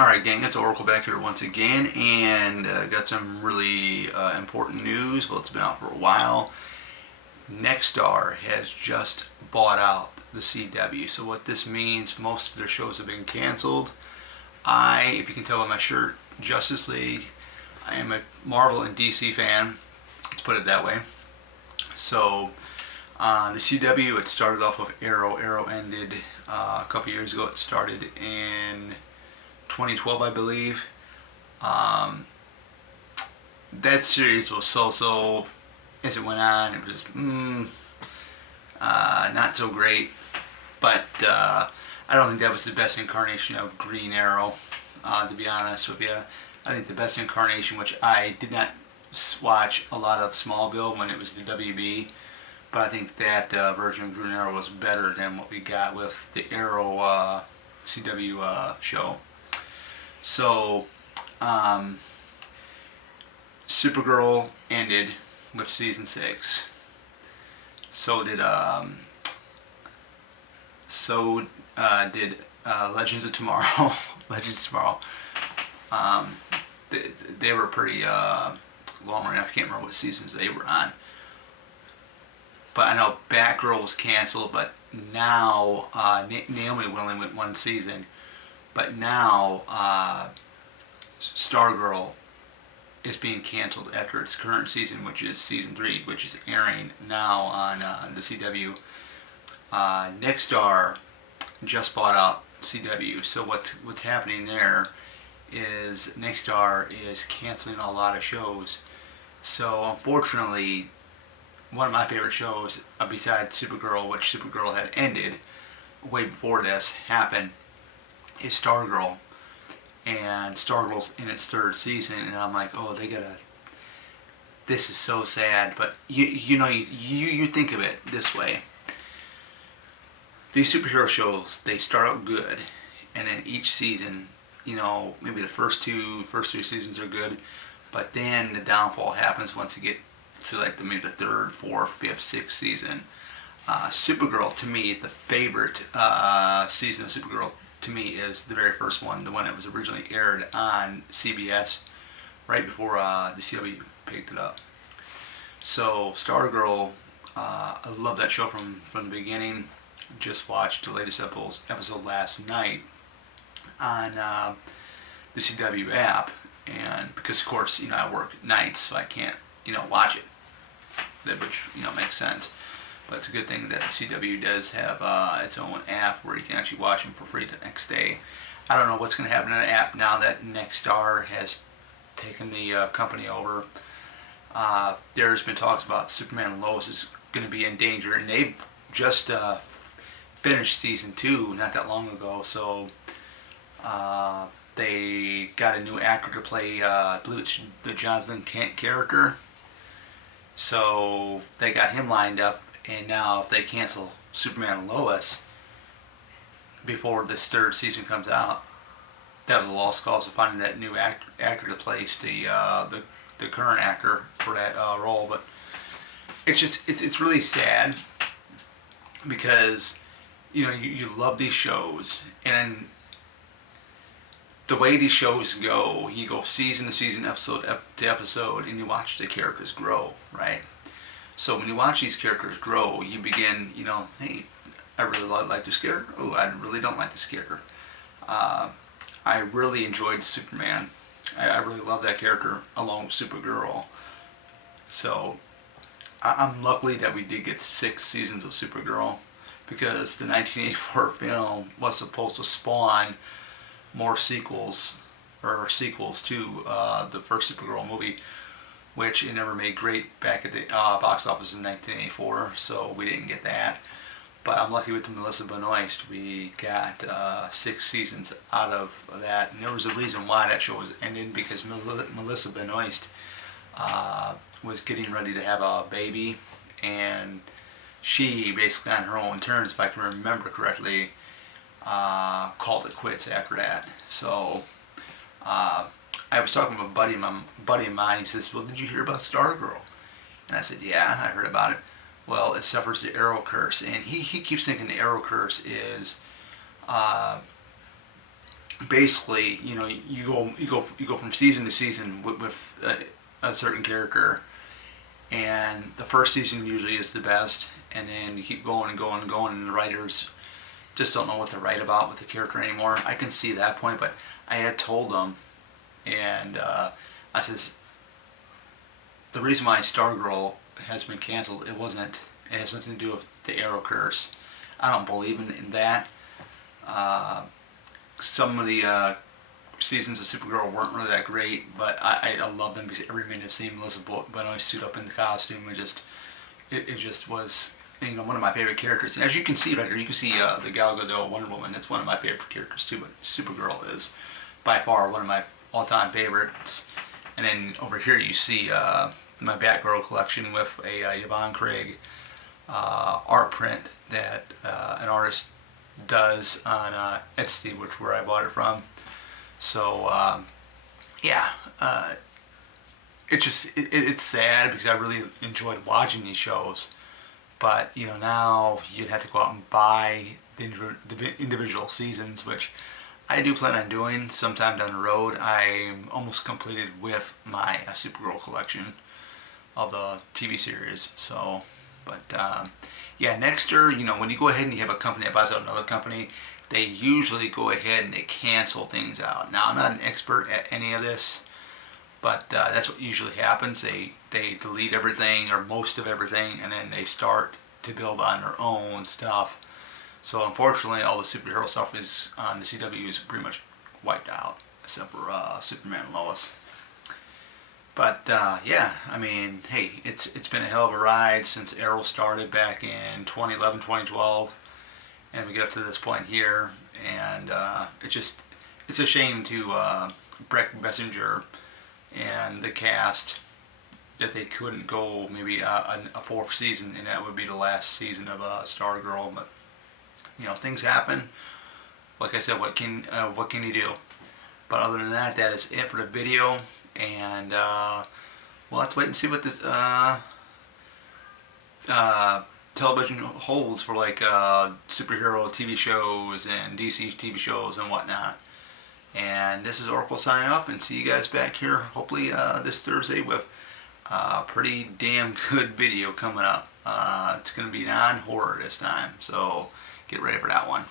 Alright, gang, it's Oracle back here once again, and got some really important news. Well, it's been out for a while. Nexstar has just bought out the CW. So, what this means, most of their shows have been canceled. If you can tell by my shirt, Justice League, I am a Marvel and DC fan. Let's put it that way. So, the CW, it started off with Arrow. Arrow ended a couple years ago. It started in 2012, I believe. That series was so as it went on. It was not so great, but I don't think that was the best incarnation of Green Arrow. To be honest with you, I think the best incarnation, which I did not watch a lot of Smallville when it was the WB, but I think that version of Green Arrow was better than what we got with the Arrow CW show. So, Supergirl ended with season 6. So did Legends of Tomorrow. Legends of Tomorrow. They were pretty long running. I can't remember what seasons they were on. But I know Batgirl was canceled. But now Naomi only went one season. But now Stargirl is being canceled after its current season, which is season 3, which is airing now on the CW. Nexstar just bought out CW, so what's happening there is Nexstar is canceling a lot of shows. So unfortunately, one of my favorite shows, besides Supergirl, which Supergirl had ended way before this happened, is Stargirl. And Stargirl's in its 3rd season, and I'm like, oh, this is so sad. But you think of it this way: these superhero shows, they start out good, and then each season, maybe the first 3 seasons are good, but then the downfall happens once you get to like maybe the 3rd, 4th, 5th, 6th season. Supergirl, to me, the favorite season of Supergirl to me is the very first one, the one that was originally aired on CBS right before the CW picked it up. So Stargirl, I love that show from the beginning. Just watched the latest episode last night on the CW app, and because of course I work nights, so I can't watch it, which makes sense. But it's a good thing that the CW does have its own app where you can actually watch them for free the next day. I don't know what's going to happen in the app now that Nexstar has taken the company over. There's been talks about Superman and Lois is going to be in danger, and they just finished season 2 not that long ago. So they got a new actor to play, I believe it's the Jonathan Kent character. So they got him lined up. And now, if they cancel Superman and Lois before this 3rd season comes out, that was a lost cause of finding that new actor to place the current actor for that role. But it's really sad because you love these shows, and the way these shows go, you go season to season, episode to episode, and you watch the characters grow, right? So when you watch these characters grow, you begin, hey, I really like this character. Oh, I really don't like this character. I really enjoyed Superman. I really love that character along with Supergirl. So I'm lucky that we did get 6 seasons of Supergirl, because the 1984 film was supposed to spawn more sequels to the first Supergirl movie, which it never made great back at the box office in 1984, so we didn't get that. But I'm lucky with the Melissa Benoist, we got 6 seasons out of that. And there was a reason why that show was ended, because Melissa Benoist was getting ready to have a baby, and she basically on her own terms, if I can remember correctly, called it quits after that. So I was talking with a buddy of mine. He says, well, did you hear about Stargirl? And I said, yeah, I heard about it. Well, it suffers the Arrow curse. And he keeps thinking the Arrow curse is basically, you go from season to season with a certain character, and the first season usually is the best, and then you keep going and going and going, and the writers just don't know what to write about with the character anymore. I can see that point, but I had told them, and I says the reason why Stargirl has been canceled, it has nothing to do with the Arrow curse. I don't believe in that. Uh, some of the seasons of Supergirl weren't really that great, but I love them because every minute of seeing Melissa Benoist suit up in the costume, it just was one of my favorite characters. And as you can see right here, you can see the Gal Gadot Wonder Woman. That's one of my favorite characters too, but Supergirl is by far one of my all-time favorites. And then over here you see my Batgirl collection with a Yvonne Craig art print that an artist does on Etsy, where I bought it from. So yeah, it's sad because I really enjoyed watching these shows, but now you'd have to go out and buy the individual seasons, which I do plan on doing sometime down the road. I'm almost completed with my Supergirl collection of the TV series. So, but yeah, Nexter, when you go ahead and you have a company that buys out another company, they usually go ahead and they cancel things out. Now, I'm not an expert at any of this, but that's what usually happens. They delete everything or most of everything, and then they start to build on their own stuff. So unfortunately, all the superhero stuff is on the CW is pretty much wiped out, except for Superman and Lois. But yeah, I mean, hey, it's been a hell of a ride since Arrow started back in 2011, 2012, and we get up to this point here, and it's a shame to Brett Messenger and the cast that they couldn't go maybe a fourth season, and that would be the last season of Stargirl. But things happen. Like I said, what can you do? But other than that, that is it for the video, and we'll have to wait and see what the television holds for like superhero TV shows and DC TV shows and whatnot. And this is Oracle signing off, and see you guys back here hopefully this Thursday with a pretty damn good video coming up. It's going to be non-horror this time, so get ready for that one.